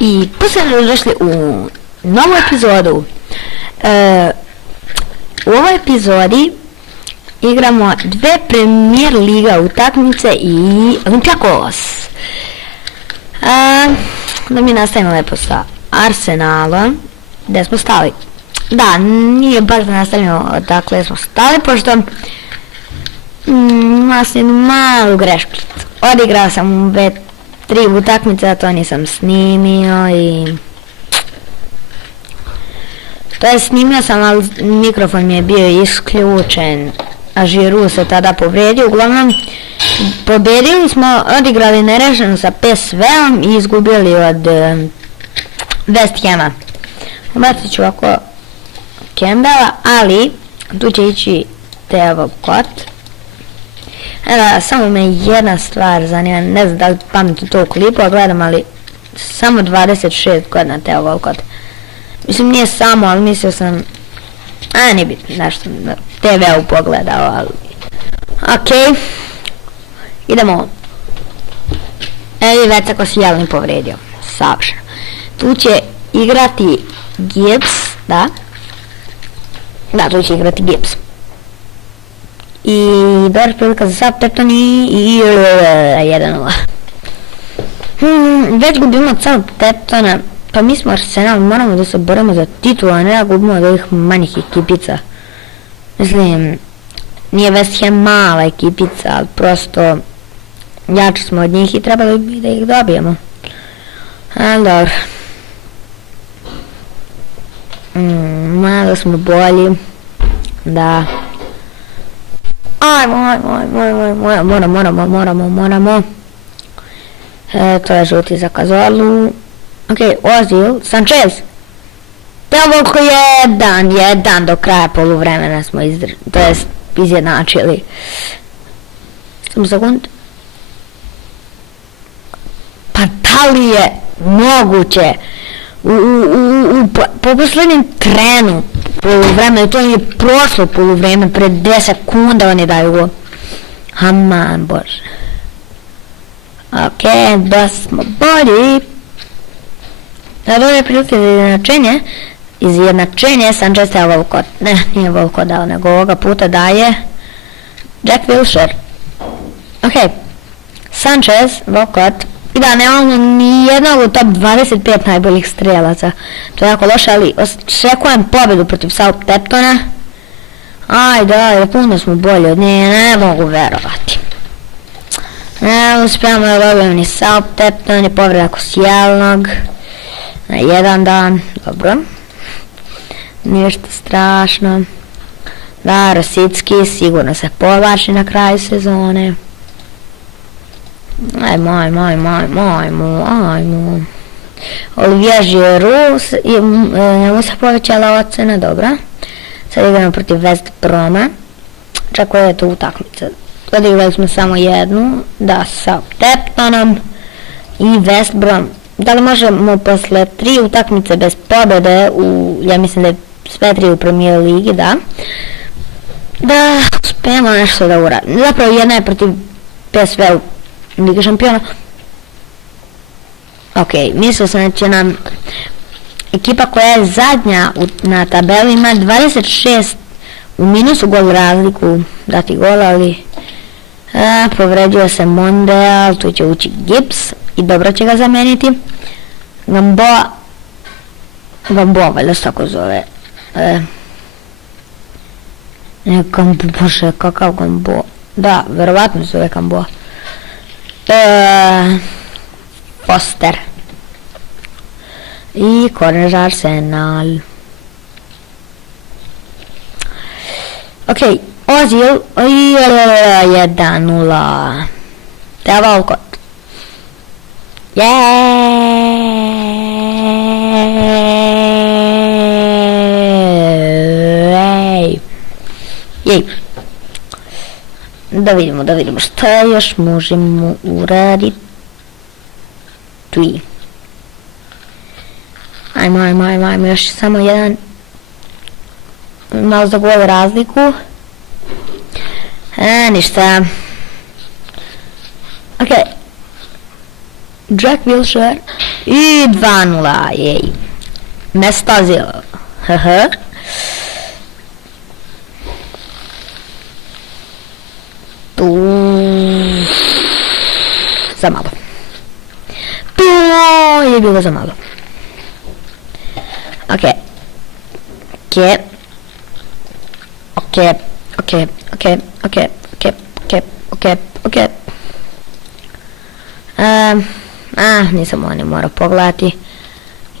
I posljedno došli u novu epizodu. U ovoj epizodi igramo dve Premier Liga utakmice i Olympiakos. Da mi nastavimo lepo sa Arsenalom, gdje smo stali. Da, nije baš da nastavimo odakle smo stali, pošto imao sam jednu malu greškicu. Odigrao sam već 3 utakmice, a to nisam snimio i... To je, snimio sam, ali mikrofon mi je bio isključen, a Giroud se tada povredio. Uglavnom, pobjedili smo, odigrali nerešeno sa PSV-om i izgubili od West Hama. Ubacit ću ovako Campbella, ali tu će ići Theo Walcott. Samo me jedna stvar zanima, ne znam da li pametno to u klipu, a gledam, ali samo 26 godina Theo Walcott. Mislim, nije samo, ali mislio sam, nije bitno, nešto na TV-u pogledao, ali... Okej, idemo. Evi, već ako si Jelni povredio, savršeno. Tu će igrati Gibbs, da? Da, tu će igrati Gibbs. I dobra prilika za Southampton i 1-0. Već gubimo od Southamptona, pa mi smo Arsenal, moramo da se borimo za titulu, a ne da gubimo od ovih manjih ekipica. Mislim, nije West Ham mala ekipica, ali prosto jači smo od njih i trebali bi da ih dobijemo. Ali dobro. Malo smo bolji. Da. Moramo. To je žuti za Cazorlu. Okej, Ozil, Sanchez. Toliko jedan do kraja poluvremena smo izjednačili. Samo sekund. Pa da li je moguće po posljednjem trenu poluvremena, to je prošlo poluvreme, pred 10 sekunda oni daju go. Aman bože. Okej, da smo bolji. Da dobre prilike za izjednačenje Sanchez Theo Walcott. Ne, nije Walcott dao, nego ovoga puta daje Jack Wilshere. Okej, Sanchez, Walcott. I da, nemamo ni jednog u top 25 najboljih strelaca. To je jako loše, ali očekujem pobjedu protiv Southamptona. Ajde, puno smo bolji od nje, ne mogu verovati. Ne uspijamo da dobijemo ni Southampton, ni povreda Koscielnog. Na jedan dan, dobro. Ništa strašno. Da, Rosicki sigurno se povlači na kraju sezone. Ajmo. Olivier Giroud, njemu se povećala ocena, dobra. Sad igramo protiv West Broma. Čak koja je to utakmica. Odigrali smo samo jednu, da, sa Southamptonom i West Brom. Da li možemo posle 3 utakmice bez pobjede, ja mislim da je sve 3 u Premier Ligi, da uspijemo nešto da uradimo. Zapravo jedna je protiv PSV u Liga šampiona. Okej, mislio sam da će nam ekipa koja je zadnja na tabeli ima 26 u minusu gol razliku dati gol, ali povredio se Monreal, tu će ući Gibbs i dobro će ga zameniti. Gamboa, valjda se tako zove. Bože, kakav Gamboa. Da, verovatno se zove Gamboa. Foster. I korner za Arsenal. Okej, Ozil. 1-0. Theo Walcott. Jej. Da vidimo šta još možemo uraditi. Ajmo, još samo jedan. Malo za gol razliku. Ništa. Okej. Jack Wilshere. I 2-0, jej. Mestazilo. Tu. Za malo. Tu je bilo za malo. Ok. Nisam ovo ne morao pogledati.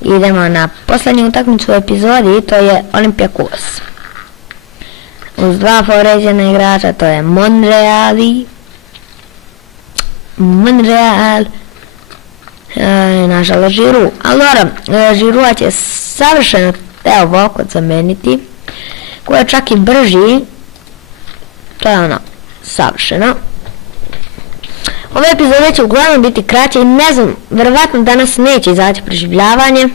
Idemo na posljednju utakmicu u epizodi i to je Olympiakos. Uz 2 povređena igrača, to je Monreal. Nažalost Žiru. Ali dobro, Žirua će savršeno Teo Walcott zameniti, koji je čak i brži. To je ono, savršeno. Ove epizode će uglavnom biti kraće i ne znam, verovatno danas neće izaći preživljavanje.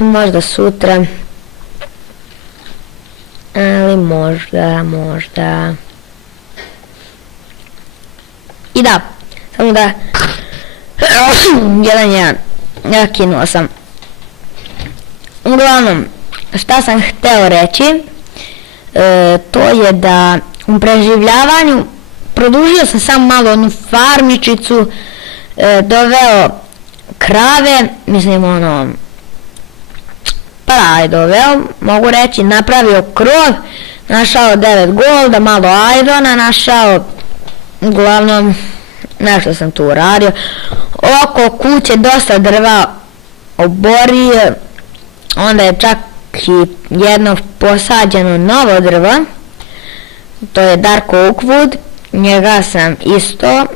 Možda sutra. Ali možda. I da, samo da 1-1, ja kinuo sam. Uglavnom, šta sam hteo reći, to je da u preživljavanju produžio sam samo malo onu farmičicu, doveo krave, mislim ono, doveo, mogu reći, napravio krov, našao 9 golda, malo ajdona, našao, uglavnom, nešto sam tu uradio, oko kuće dosta drva oborio, onda je čak i jedno posađeno novo drvo, to je Dark Oakwood, njega sam isto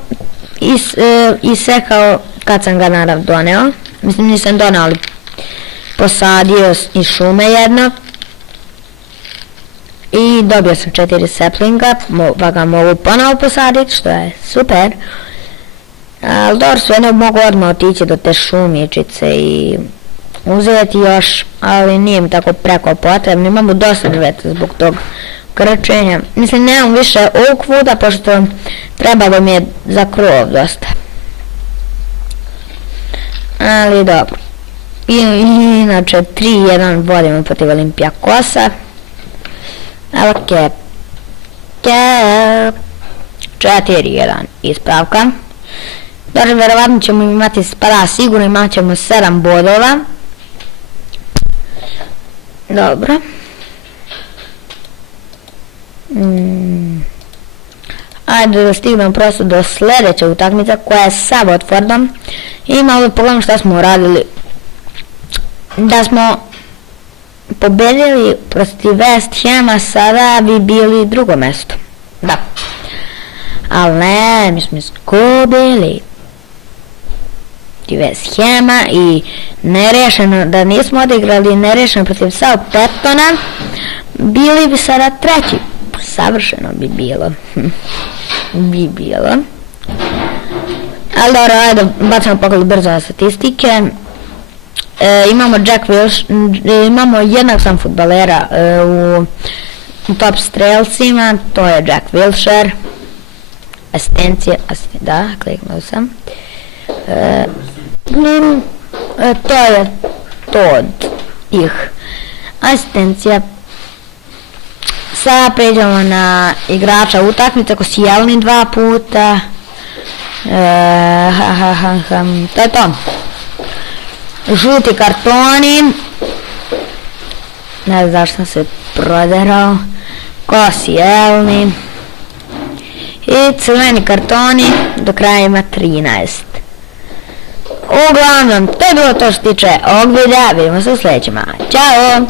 isekao kad sam ga naravno doneo, mislim nisam doneo, ali posadio iz šume jedno i dobio sam 4 saplinga, pa ga mogu ponovo posaditi, što je super. Ali dobro, sve mogu odmah otići do te šumičice i uzeti još, ali nije mi tako preko potrebno, imamo dosta drveta zbog tog krčenja. Mislim, nemam više Oakwooda, pošto trebalo mi je za krov dosta. Ali dobro. Inače 3-1 vodimo protiv Olympiakosa. Evo Kep. 4-1 ispravka. Dobro, verovatno ćemo imati spada, sigurno imat ćemo 7 bodova. Dobro. Ajde da stignem prosto do sljedeće utakmice koja je sa Watfordom. I malo pogledam šta smo uradili. Da smo pobedili protiv West Hama, sada bi bili drugo mjesto. Da. Ali ne, mi smo izgubili West Hama i nerešeno, da nismo odigrali nerešeno protiv Southamptona, bili bi sada treći. Savršeno bi bilo. Ali dobro, ajde, bacimo pogled brzo na statistike. Imamo jednog sam fudbalera u top strelcima, to je Jack Wilshere. Asistencije, da, kliknuo sam. To je to od ih asistencija. Sada pređemo na igrača utakmice, Koscielny 2 puta. To je to. Žuti kartoni. Ne znam zašto sam se proderao. Koscielny. I crveni kartoni, do kraja ima 13. Uglavnom, to je bilo to što se tiče ovog videa, vidimo se u sljedećima. Ćao!